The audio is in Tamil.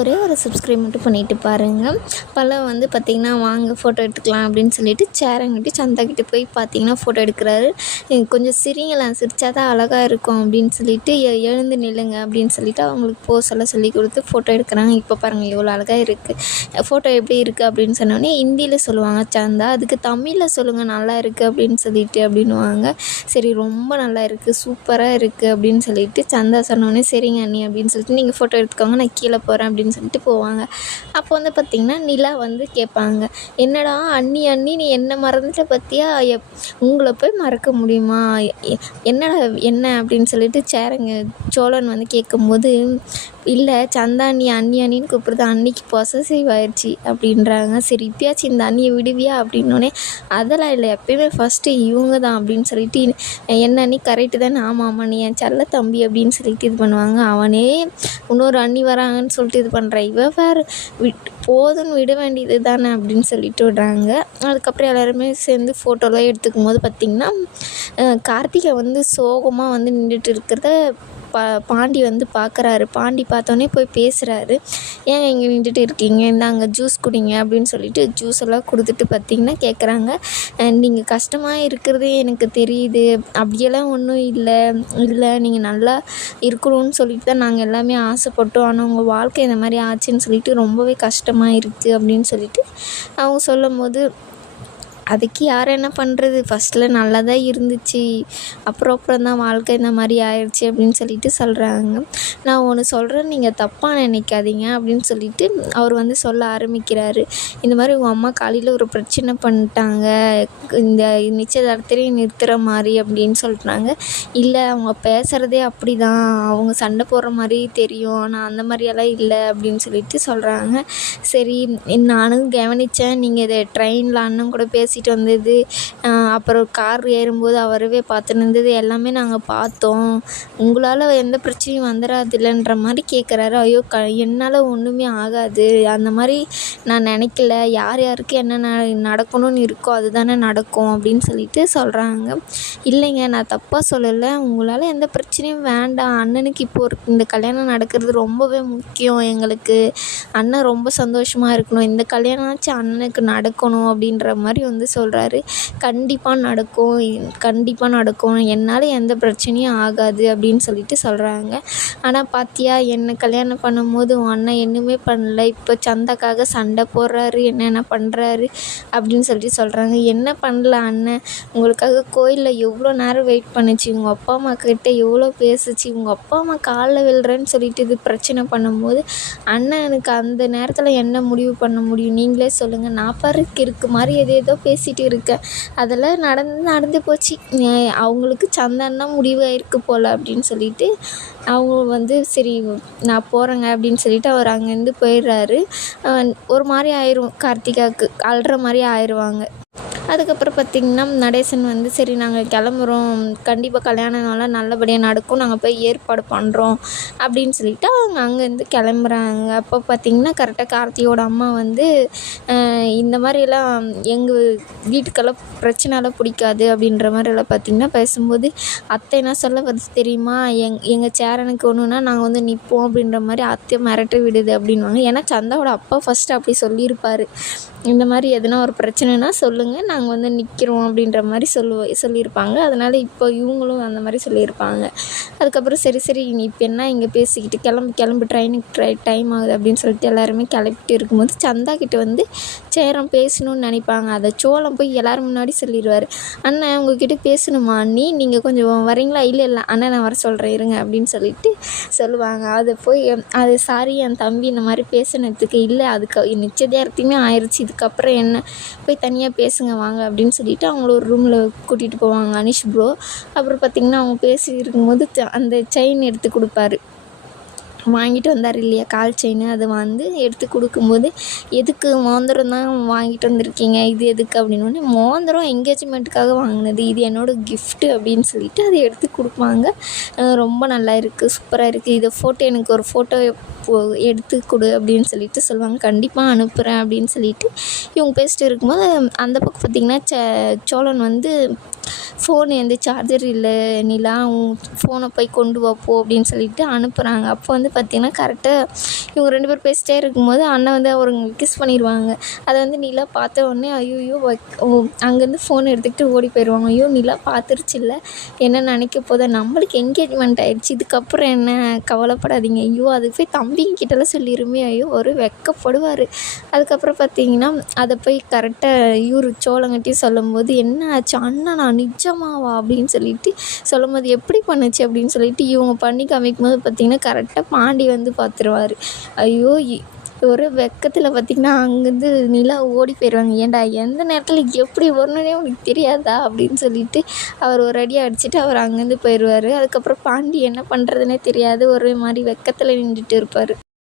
ஒரே ஒரு சப்ஸ்கிரைப் மட்டும் பண்ணிவிட்டு பாருங்கள். பல வந்து பார்த்திங்கன்னா வாங்க ஃபோட்டோ எடுத்துக்கலாம் அப்படின்னு சொல்லிட்டு சேரங்கிட்டு சந்தாக்கிட்ட போய் பார்த்திங்கன்னா ஃபோட்டோ எடுக்கிறாரு. கொஞ்சம் சிரிங்களேன், சிரிச்சா தான் அழகாக இருக்கும் அப்படின்னு சொல்லிட்டு எழுந்து நில்லுங்க அப்படின்னு சொல்லிட்டு அவங்களுக்கு போஸ் எல்லாம் சொல்லி கொடுத்து ஃபோட்டோ எடுக்கிறாங்க. இப்போ பாருங்கள் எவ்வளோ அழகாக இருக்குது, ஃபோட்டோ எப்படி இருக்குது அப்படின்னு சொன்னோடனே ஹிந்தியில் சொல்லுவாங்க சந்தா, அதுக்கு தமிழில் சொல்லுங்கள் நல்லா இருக்குது அப்படின்னு சொல்லிட்டு அப்படின்னுவாங்க. சரி ரொம்ப நல்லா இருக்குது, சூப்பராக இருக்குது அப்படின்னு சொல்லிட்டு சந்தா சொன்னோடனே சரிங்க அண்ணி அப்படின்னு சொல்லிட்டு நீங்கள் ஃபோட்டோ எடுத்துக்கோங்க, நான் கீழே போகிறேன் அப்படின்னு சொல்லிட்டு போவாங்க. அப்போ வந்து பார்த்திங்கன்னா நிலா வந்து கேட்பாங்க, என்னடா அண்ணி அண்ணி நீ என்ன மறந்துட்ட பற்றியா, உங்களை போய் மறக்க முடியுமா, என்னடா என்ன அப்படின்னு சொல்லிட்டு சோழன் வந்து கேட்கும்போது, இல்லை சந்தா அண்ணி அண்ணி அண்ணின்னு கூப்பிடுறது அன்னிக்கு பொசசிவ் ஆயிடுச்சு அப்படின்றாங்க. சரி இப்பயாச்சும் இந்த அண்ணியை விடுவியா அப்படின்னோடனே, அதெல்லாம் இல்லை எப்பயுமே ஃபஸ்ட்டு இவங்க தான் அப்படின்னு சொல்லிட்டு, என்ன அண்ணி கரெக்டு தானே, ஆமாம் ஆமாம் நீ என் செல்ல தம்பி அப்படின்னு சொல்லிட்டு இது பண்ணுவாங்க. அவனே இன்னொரு அண்ணி வராங்கன்னு சொல்லிட்டு இது பண்ணுற, இவ வேறு போதுன்னு விட வேண்டியது தானே அப்படின்னு சொல்லிட்டு விடுறாங்க. அதுக்கப்புறம் எல்லாருமே சேர்ந்து ஃபோட்டோலாம் எடுத்துக்கும் போது பார்த்திங்கன்னா கார்த்திகை வந்து சோகமாக வந்து நின்றுட்டு இருக்கிறத பாண்டி வந்து பார்க்குறாரு. பாண்டி பார்த்தோன்னே போய் பேசுகிறாரு, ஏன் இங்கே நின்றுட்டு இருக்கீங்க, இந்தாங்க ஜூஸ் குடிங்க அப்படின்னு சொல்லிட்டு ஜூஸ் எல்லாம் கொடுத்துட்டு பார்த்திங்கன்னா கேட்குறாங்க, நீங்கள் கஷ்டமாக இருக்கிறதே எனக்கு தெரியுது, அப்படியெல்லாம் ஒன்றும் இல்லை நீங்கள் நல்லா இருக்கணும்னு சொல்லிட்டு தான் நாங்கள் எல்லாமே ஆசைப்பட்டோம், ஆனால் உங்கள் வாழ்க்கை இந்த மாதிரி ஆச்சுன்னு சொல்லிட்டு ரொம்பவே கஷ்டமாக இருக்குது அப்படின்னு சொல்லிட்டு அவங்க சொல்லும் போது, அதுக்கு யார் என்ன பண்ணுறது, ஃபஸ்ட்டில் நல்லா தான் இருந்துச்சு, அப்புறம் தான் வாழ்க்கை இந்த மாதிரி ஆயிடுச்சு அப்படின்னு சொல்லிட்டு சொல்கிறாங்க. நான் ஒன்று சொல்கிறேன் நீங்கள் தப்பாக நினைக்காதீங்க அப்படின்னு சொல்லிட்டு அவர் வந்து சொல்ல ஆரம்பிக்கிறாரு. இந்த மாதிரி உங்கள் அம்மா காலையில் ஒரு பிரச்சனை பண்ணிட்டாங்க, இந்த நிச்சயதார்த்தத்தையே நிறுத்துகிற மாதிரி அப்படின்னு சொல்கிறாங்க. இல்லை அவங்க பேசுகிறதே அப்படி தான், அவங்க சண்டை போடுற மாதிரி தெரியும், ஆனால் அந்த மாதிரியெல்லாம் இல்லை அப்படின்னு சொல்லிட்டு சொல்கிறாங்க. சரி நானும் கவனித்தேன், நீங்கள் இதை ட்ரெயினில் அண்ணன் கூட பேசிட்டு வந்தது, அப்புறம் கார் ஏறும்போது அவரவே பார்த்துன்னு இருந்தது எல்லாமே நாங்கள் பார்த்தோம், உங்களால் எந்த பிரச்சனையும் வந்துடாதுல்லன்ற மாதிரி கேட்குறாரு. ஐயோ என்னால் ஒன்றுமே ஆகாது, அந்த மாதிரி நான் நினைக்கல, யார் யாருக்கு என்ன நடக்கணும்னு இருக்கோ அதுதானே நடக்கும் அப்படின்னு சொல்லிட்டு சொல்கிறாங்க. இல்லைங்க நான் தப்பாக சொல்லலை, உங்களால் எந்த பிரச்சனையும் வேண்டாம், அண்ணனுக்கு இப்போது இந்த கல்யாணம் நடக்கிறது ரொம்பவே முக்கியம் எங்களுக்கு, அண்ணன் ரொம்ப சந்தோஷமாக இருக்கணும், இந்த கல்யாணமாச்சு அண்ணனுக்கு நடக்கணும் அப்படின்ற மாதிரி வந்து சொல்கிறாரு. கண்டிப்பாக நடக்கும், என்னால் எந்த பிரச்சனையும் ஆகாது அப்படின்னு சொல்லிட்டு சொல்கிறாங்க. ஆனால் பாத்தியா என்னை கல்யாணம் பண்ணும்போது உன் அண்ணன் என்னமே பண்ணல, இப்போ சந்தாக்காக சண்டை போடுறாரு, என்னென்ன பண்ணுறாரு அப்படின்னு சொல்லிட்டு சொல்கிறாங்க. என்ன பண்ணல அண்ணன், உங்களுக்காக கோயிலில் எவ்வளோ நேரம் வெயிட் பண்ணிச்சு, உங்கள் அப்பா அம்மா கிட்ட எவ்வளோ பேசுச்சு, உங்கள் அப்பா அம்மா காலில் விழுறேன்னு சொல்லிட்டு இது பிரச்சனை பண்ணும்போது அண்ணன் எனக்கு அந்த நேரத்தில் என்ன முடிவு பண்ண முடியும், நீங்களே சொல்லுங்கள், நான் பாருக்கு இருக்கு மாதிரி ஏதேதோ பேசிகிட்டு இருக்கேன், அதெல்லாம் நடந்து போச்சு, அவங்களுக்கு சந்தான்னா முடிவாயிருக்கு போல் அப்படின்னு சொல்லிட்டு அவங்க வந்து சரி நான் போகிறேங்க அப்படின்னு சொல்லிட்டு அவர் அங்கேருந்து போயிடுறாரு. ஒரு மாதிரி ஆயிரும், கார்த்திகாவுக்கு அழுற மாதிரி ஆயிடுவாங்க. அதுக்கப்புறம் பார்த்திங்கன்னா நடேசன் வந்து சரி நாங்கள் கிளம்புறோம், கண்டிப்பாக கல்யாணம்னால நல்லபடியாக நடக்கும், நாங்கள் போய் ஏற்பாடு பண்ணுறோம் அப்படின்னு சொல்லிவிட்டு அவங்க அங்கேருந்து கிளம்புறாங்க. அப்போ பார்த்திங்கன்னா கரெக்டாக கார்த்தியோட அம்மா வந்து இந்த மாதிரியெல்லாம் எங்கள் வீட்டுக்கெல்லாம் பிரச்சனைலாம் பிடிக்காது அப்படின்ற மாதிரியெல்லாம் பார்த்திங்கன்னா பேசும்போது, அத்தை என்ன சொல்ல வருது தெரியுமா, எங்கள் சேரனுக்கு ஒன்றுனா நாங்கள் வந்து நிற்போம் அப்படின்ற மாதிரி அத்தை மிரட்ட விடுது அப்படின்வாங்க. ஏன்னா சந்தாவோட அப்பா ஃபஸ்ட்டு அப்படி சொல்லியிருப்பார், இந்த மாதிரி எதுனா ஒரு பிரச்சனைனா சொல்லுங்கள் நாங்கள் வந்து நிற்கிறோம் அப்படின்ற மாதிரி சொல்லியிருப்பாங்க. அதனால் இப்போ இவங்களும் அந்த மாதிரி சொல்லியிருப்பாங்க. அதுக்கப்புறம் சரி நீ இப்போ என்ன இங்கே பேசிக்கிட்டு கிளம்பு ட்ரெயினுக்கு டைம் ஆகுது அப்படின்னு சொல்லிட்டு எல்லாருமே கிளப்பிட்டு இருக்கும்போது சந்தா கிட்ட வந்து சேரம் பேசணும்னு நினைப்பாங்க. அதை சோளம் போய் எல்லோரும் முன்னாடி சொல்லிடுவார், அண்ணன் உங்ககிட்ட பேசணுமா அண்ணி, நீங்கள் கொஞ்சம் வரீங்களா, இல்லை அண்ணன் நான் வர சொல்கிறேன் இருங்க அப்படின்னு சொல்லிட்டு சொல்லுவாங்க. அதை போய் அது சாரி என் தம்பி இந்த மாதிரி பேசினதுக்கு, இல்லை அதுக்கு நிச்சயதார்த்தமே ஆயிடுச்சு, இதுக்கப்புறம் என்ன போய் தனியாக பேசுங்க வாங்க அப்படின்னு சொல்லிட்டு அவங்கள ஒரு ரூமில் கூட்டிகிட்டு போவாங்க அனிஷ் ப்ரோ. அப்புறம் பார்த்திங்கன்னா அவங்க பேசி இருக்கும்போது அந்த செயின் எடுத்து கொடுப்பாரு, வாங்கிட்டு வந்தார் இல்லையா கால் செயின், அதை வந்து எடுத்து கொடுக்கும்போது எதுக்கு மோதிரம் தான் வாங்கிட்டு வந்திருக்கீங்க, இது எதுக்கு அப்படின்னோடனே, மோதிரம் என்கேஜ்மெண்ட்டுக்காக வாங்கினது, இது என்னோடய கிஃப்ட்டு அப்படின்னு சொல்லிட்டு அதை எடுத்து கொடுப்பாங்க. ரொம்ப நல்லா இருக்குது, சூப்பராக இருக்குது, இதை எனக்கு ஒரு ஃபோட்டோ எடுத்து கொடு அப்படின்னு சொல்லிட்டு சொல்லுவாங்க. கண்டிப்பாக அனுப்புகிறேன் அப்படின்னு சொல்லிட்டு இவங்க பேசிட்டு இருக்கும்போது அந்த பக்கம் பார்த்திங்கன்னா சோழன் வந்து ஃபோனு எந்த சார்ஜர் இல்லை நிலா, உன் ஃபோனை போய் கொண்டு வா போ அப்படின்னு சொல்லிட்டு அனுப்புகிறாங்க. அப்போ வந்து பார்த்திங்கன்னா கரெக்டாக இவங்க 2 பேரும் பேசிட்டே இருக்கும்போது அண்ணன் வந்து அவருக்கு கிஸ் பண்ணிடுவாங்க. அதை வந்து நிலா பார்த்த உடனே ஐயோ அங்கேருந்து ஃபோன் எடுத்துக்கிட்டு ஓடி போயிடுவாங்க. ஐயோ நிலா பார்த்துருச்சுல்ல, என்ன நினைக்க போதா, நம்மளுக்கு என்கேஜ்மெண்ட் ஆயிடுச்சு, இதுக்கப்புறம் என்ன, கவலைப்படாதீங்க, ஐயோ அது போய் தம்பிங்கிட்டலாம் சொல்லிடுமே, ஐயோ ஒரு வெக்கப்படுவார். அதுக்கப்புறம் பார்த்தீங்கன்னா அதை போய் கரெக்டாக இவர் சோளங்கட்டி சொல்லும்போது என்ன ஆச்சு அண்ணனா நிஜமாவா அப்படின்னு சொல்லிட்டு சொல்லும்போது எப்படி பண்ணுச்சு அப்படின்னு சொல்லிட்டு இவங்க பண்ணி காமிக்கும்போது பார்த்திங்கன்னா கரெக்டாக பாண்டி வந்து பார்த்துருவார். ஐயோ ஒரு வெக்கத்தில் பார்த்திங்கன்னா அங்கேருந்து நிலா ஓடி போயிடுவாங்க. ஏன்டா எந்த நேரத்தில் எப்படி வரணுன்னே உனக்கு தெரியாதா அப்படின்னு சொல்லிட்டு அவர் ஒரு அடி அடிச்சுட்டு அவர் அங்கேருந்து போயிடுவார். அதுக்கப்புறம் பாண்டி என்ன பண்ணுறதுனே தெரியாது, ஒரு மாதிரி வெக்கத்தில் நின்றுட்டு இருப்பார்.